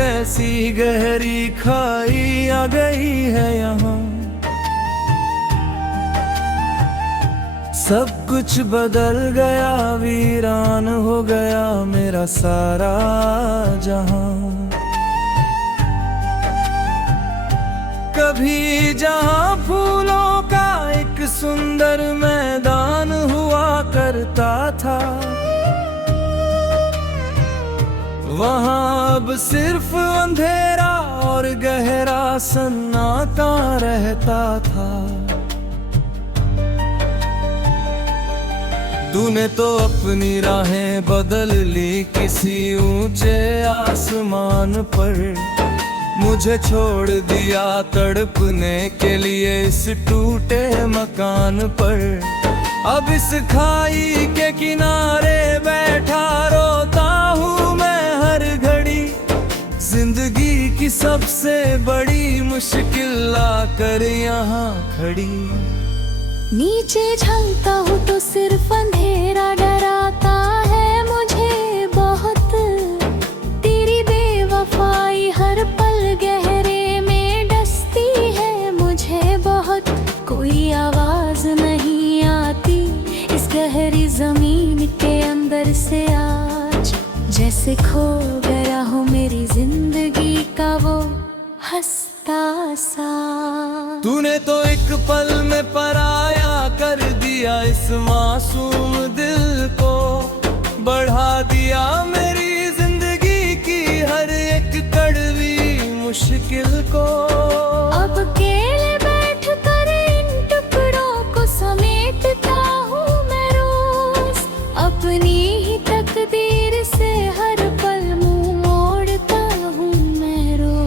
कैसी गहरी खाई आ गई है यहाँ। सब कुछ बदल गया, वीरान हो गया मेरा सारा जहां। कभी जहां फूलों का एक सुंदर मैदान हुआ करता था, वहां अब सिर्फ अंधेरा और गहरा सन्नाटा रहता था। तूने तो अपनी राहें बदल ली किसी ऊंचे आसमान पर, मुझे छोड़ दिया तड़पने के लिए इस टूटे मकान पर। अब इस खाई के किनारे बैठा रोता हूँ मैं हर घड़ी, जिंदगी की सबसे बड़ी मुश्किल आकर यहाँ खड़ी। नीचे झलता हूँ तो सिर्फ अंधेरा डराता है मुझे बहुत, तेरी बेवफाई हर पल गहरे में डसती है मुझे बहुत। कोई आवाज नहीं आती इस गहरी जमीन के अंदर से आज, जैसे खो गया हो मेरी जिंदगी का वो हंसता सा। तूने तो एक पल में पराया कर दिया इस मासूम दिल को, बढ़ा दिया मेरी जिंदगी की हर एक कड़वी मुश्किल को। अब अकेले बैठ कर इन टुकड़ों को समेटता हूँ मैं रोज, अपनी ही तकदीर से हर पल मुंह मोड़ता हूँ मैं रोज।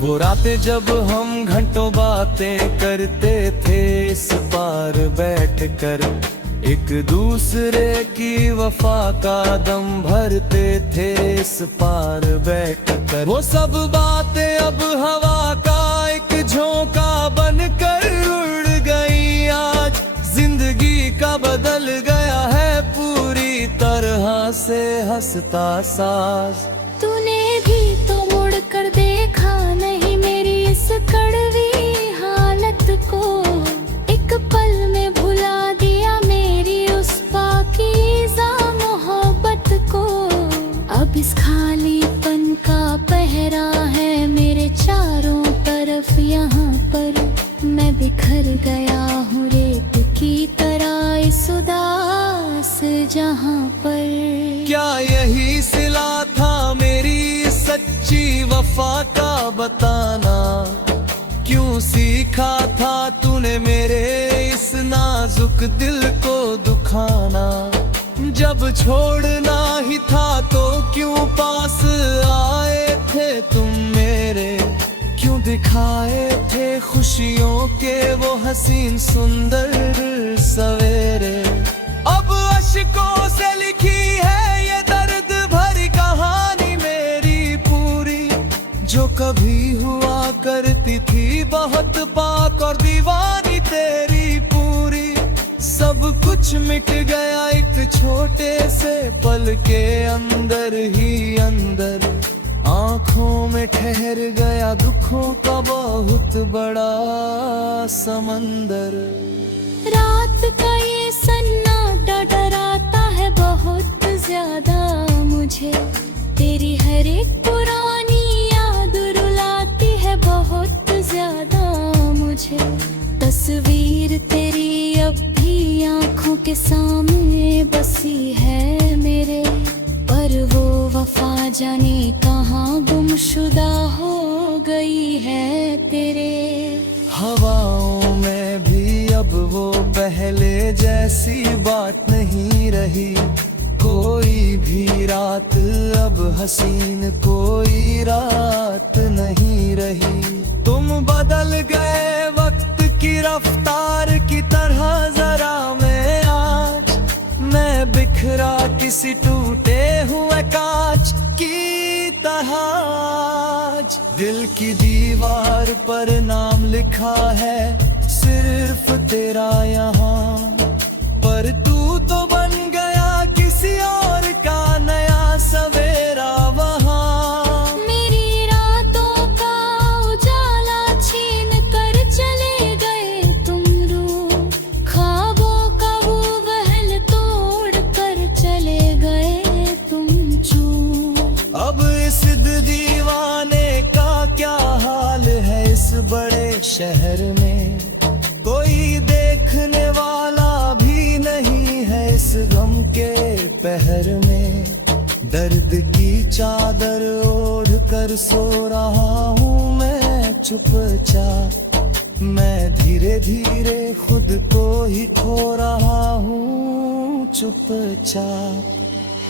वो रातें जब हम घंटों बातें करते थे इस पार बैठकर, एक दूसरे की वफा का दम भरते थे इस पार बैठकर। वो सब बातें अब हवा का एक झोंका बनकर उड़ गई आज, जिंदगी का बदल गया है पूरी तरह से हंसता साज। तूने भी तो मुड़ कर देखा नहीं मेरी इस कड़वी हालत को, एक पल में भुला दिया मेरी उस पाकीज़ा मोहब्बत को। अब इस खालीपन का पहरा है मेरे चारों तरफ यहाँ पर, मैं बिखर गया हूँ रेत की तरह इस उदास जहाँ पर। क्या यही सिला था मेरी सच्ची वफा का बताना, क्यों सीखा था तूने मेरे इस नाजुक दिल को दुखाना। जब छोड़ना ही था तो क्यों पास आए थे तुम मेरे, क्यों दिखाए थे खुशियों के वो हसीन सुंदर सवेरे। अब अश्कों से लिखी है ये दर्द भरी कहानी मेरी पूरी, जो कभी हुआ करती थी बहुत पाक और दीवानी तेरी पूरी। सब कुछ मिट गया एक छोटे से पल के अंदर ही अंदर, आँखों में ठहर गया दुखों का बहुत बड़ा समंदर। रात का ये सन्नाटा डराता है बहुत ज्यादा मुझे, तेरी हर एक पुरानी याद रुलाती है बहुत ज्यादा मुझे। तस्वीर तेरी अब भी आँखों के सामने बसी है मेरे, पर वो वफा जाने कहाँ गुमशुदा हो गई है तेरे। हवाओं में भी अब वो पहले जैसी बात नहीं रही, कोई भी रात अब हसीन कोई रात नहीं रही। तुम बदल गए वक्त की रफ्तार की तरह जरा मैं आज, मैं बिखरा किसी टूटे हुए कांच की तरह। रहा आज। दिल की दीवार पर नाम लिखा है सिर्फ तेरा यहाँ, पर तू तो बन गया किसी और का नया सवेरा वहाँ। मेरी रातों का उजाला छीन कर चले गए तुम रूह, ख्वाबों का वो महल तोड़ कर चले गए तुम चूर। अब इस दीवाने का क्या हाल है इस बड़े शहर में, कोई देखने वाला भी नहीं है इस गम के पहर में। दर्द की चादर ओढ़ कर सो रहा हूँ मैं चुपचाप, मैं धीरे धीरे खुद को ही खो रहा हूँ चुपचाप।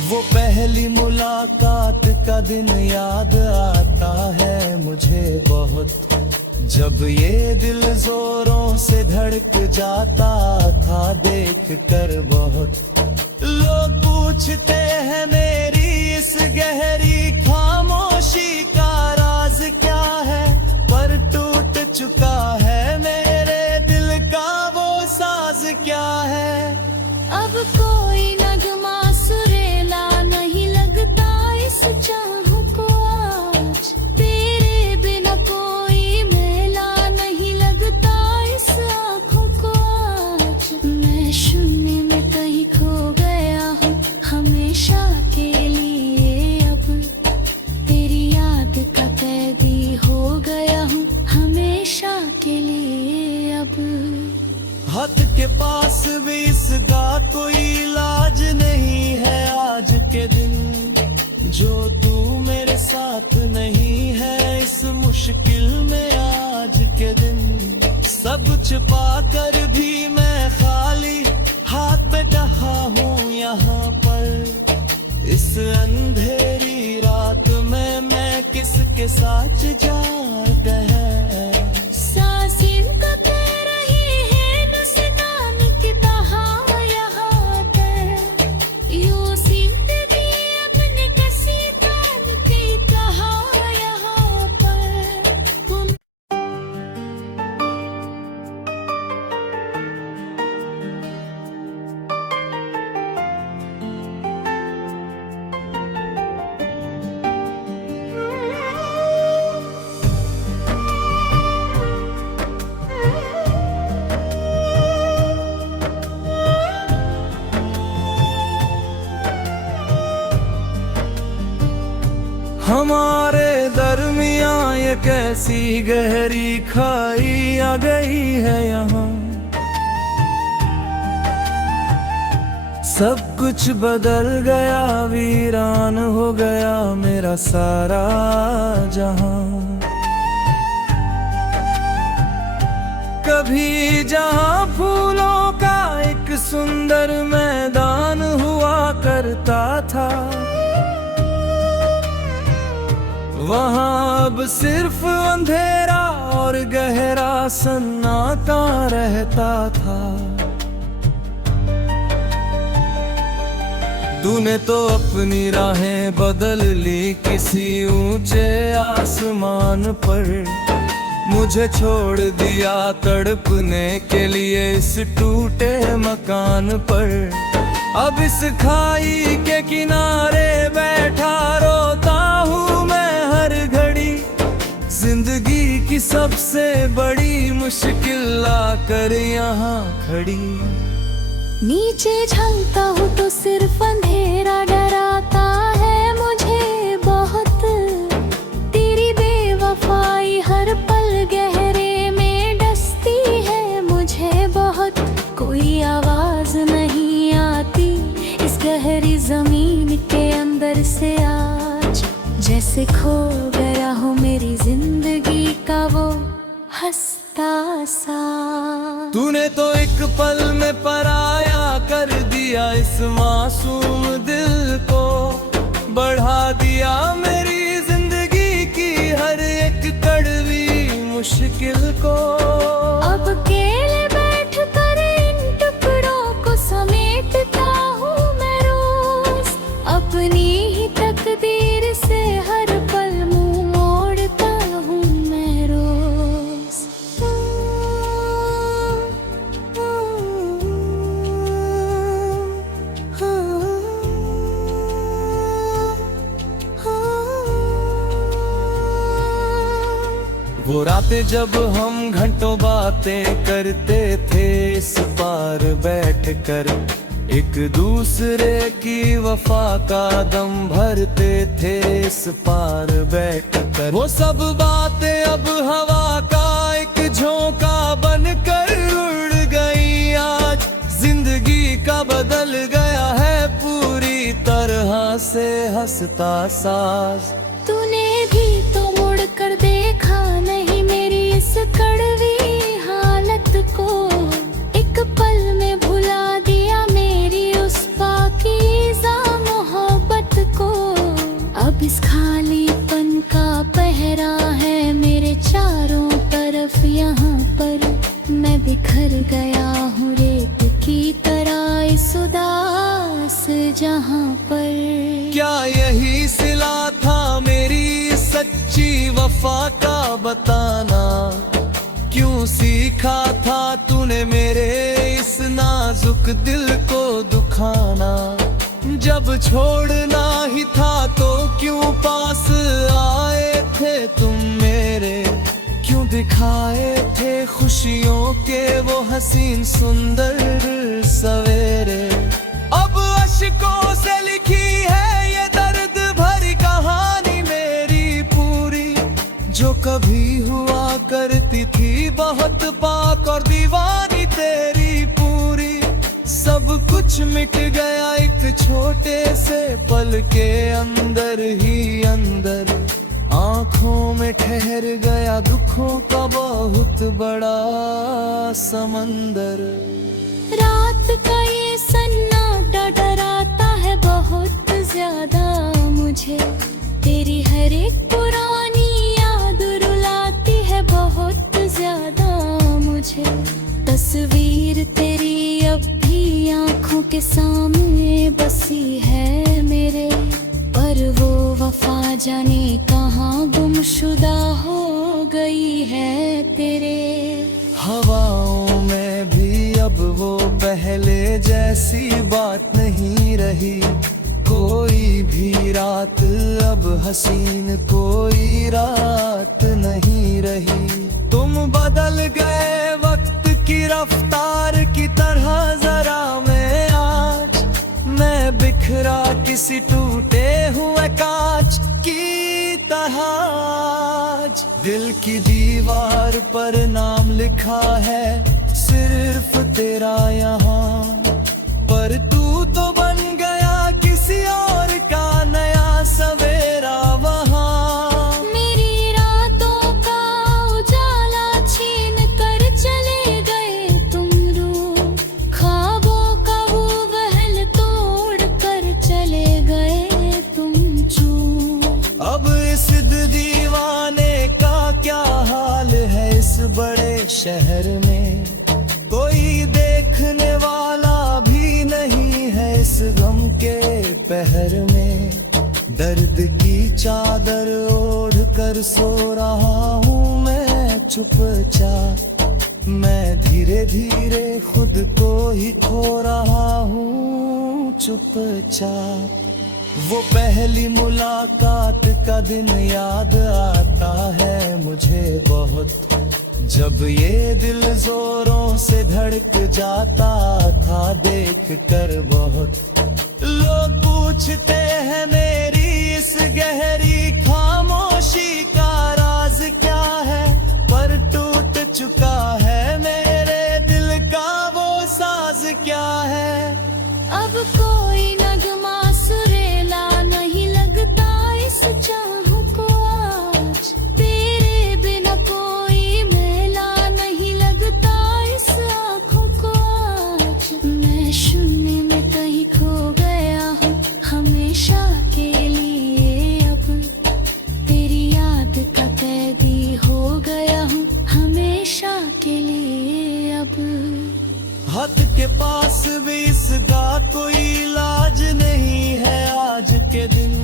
वो पहली मुलाकात का दिन याद आता है मुझे बहुत, जब ये दिल जोरों से धड़क जाता था देख कर बहुत। लोग पूछते हैं मेरी इस गहरी खामोशी का राज क्या है, पर टूट चुका है मेरे दिल का वो साज क्या है। अब कोई नगमा सुरेला नहीं लगता इस चाह को आज, तेरे बिना कोई मेला नहीं लगता इस आँखों को आज। मैं शून्य में कहीं खो गया हूँ हमेशा के लिए, अब तेरी याद का कैदी हो गया हूँ हमेशा के लिए अब। हाथ के पास भी इसका कोई इलाज नहीं है आज के दिन, जो तू मेरे साथ नहीं है इस मुश्किल में आज के दिन। सब छुपा कर भी मैं खाली हाथ बैठा हूँ यहाँ पर, इस अंधेरी रात में मैं किसके साथ जा गया। सांसें का कह रही है नुस्खान की तरह यहाँ पर, यूं जिंदगी अपने किसी कान की तरह यहाँ पर। हमारे दरमियाँ ये कैसी गहरी खाई आ गई है यहाँ, सब कुछ बदल गया वीरान हो गया मेरा सारा जहां। कभी जहां फूलों का एक सुंदर मैदान हुआ करता था, वहाँ अब सिर्फ अंधेरा और गहरा सन्नाटा रहता था। तूने तो अपनी राहें बदल ली किसी ऊंचे आसमान पर, मुझे छोड़ दिया तड़पने के लिए इस टूटे मकान पर। अब इस खाई के किनारे बैठा रोता हूँ मैं हर घड़ी, जिंदगी की सबसे बड़ी मुश्किल आकर यहाँ खड़ी। नीचे झलता हूँ तो सिर्फ अंधेरा डराता है मुझे बहुत, तेरी बेवफाई हर पल गहरे में डसती है मुझे बहुत। कोई आवाज नहीं आती इस गहरी जमीन के अंदर से आज, जैसे खो गया हूँ मेरी जिंदगी का वो हंसता सा। तूने तो एक पल में पराया कर दिया इस मासूम दिल को, बढ़ा दिया मेरी जिंदगी की हर एक कड़वी मुश्किल को। अब अकेले बैठ कर इन टुकड़ों को समेटता हूँ मैं रोज, अपनी ही तकदीर से हर पल वो रातें जब हम घंटों बातें करते थे इस पार बैठ कर, एक दूसरे की वफा का दम भरते थे इस पार बैठ कर। वो सब बातें अब हवा का एक झोंका बनकर उड़ गई। आज जिंदगी का बदल गया है पूरी तरह से हंसता साज। तूने भी तो मुड़ कर देखा नहीं मेरी इस कड़वी हालत को, एक पल में भुला दिया मेरी उस पाकीज़ा मोहब्बत को। अब इस खालीपन का पहरा है मेरे चारों तरफ, यहाँ पर मैं बिखर गया हूँ रेत की तरह इस उदास जहाँ पर। क्या यही सिला था मेरी सच्ची वफा का बताना, क्यों सीखा था तूने मेरे इस नाजुक दिल को दुखाना। जब छोड़ना ही था तो क्यों पास आए थे तुम मेरे, क्यों दिखाए थे खुशियों के वो हसीन सुंदर सवेरे। अब अश्कों से लिखी है ये दर्द भरी कहानी मेरी पूरी, जो कभी हुआ करती थी बहुत पाक और दीवानी तेरी पूरी। सब कुछ मिट गया एक छोटे से पल के अंदर ही अंदर, आँखों में ठहर गया दुखों का बहुत बड़ा समंदर। रात का ये सन्नाटा डराता है बहुत ज्यादा मुझे, तेरी हर एक पुरानी याद रुलाती है बहुत ज्यादा मुझे। तस्वीर तेरी अब भी आँखों के सामने बसी है मेरे, पर वो वफा जाने कहाँ गुमशुदा हो गई है तेरे। हवाओं में भी अब वो पहले जैसी बात नहीं रही, कोई भी रात अब हसीन कोई रात नहीं रही। तुम बदल गए वक्त की रफ्तार की तरह जरा मैं आज, मैं बिखरा किसी टूटे हुए कांच की तरह। आज दिल की दीवार पर नाम लिखा है सिर्फ तेरा यहाँ, पर तू तो बन गया किसी और का नया सवेरा वहाँ। मेरी रातों का उजाला छीन कर चले गए तुम रूह, ख्वाबों का वो महल तोड़ कर चले गए तुम चूर। अब इस दीवाने का क्या हाल है इस बड़े शहर में, कोई देखने वाला भी नहीं है इस गम के पहर में। दर्द की चादर ओढ़ कर सो रहा हूँ मैं चुपचाप, मैं धीरे धीरे खुद को ही खो रहा हूँ चुपचाप। वो पहली मुलाकात का दिन याद आता है मुझे बहुत, जब ये दिल जोरों से धड़क जाता था देख कर बहुत। लोग पूछते हैं मेरी इस गहरी खामोशी का राज क्या है, पर टूट चुका है मेरे दिल का वो साज क्या है। अब कोई नगमा सुरेला नहीं लगता इस चाह को आज, तेरे बिना कोई मेला नहीं लगता इस आँखों को आज। मैं शून्य में कहीं खो गया हूँ हमेशा के लिए, अब तेरी याद का कैदी हो गया हूँ हमेशा के लिए अब। हद के पास भी इसका कोई इलाज नहीं है आज के दिन,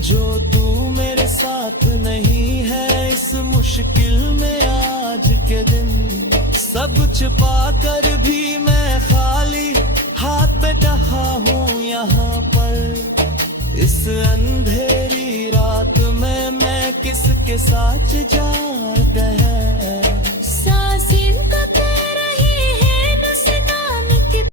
जो तू मेरे साथ नहीं है इस मुश्किल में आज के दिन। सब छुपा कर भी मैं खाली हाथ बैठा हूँ यहाँ पर, इस अंधेरी रात में मैं किसके साथ जा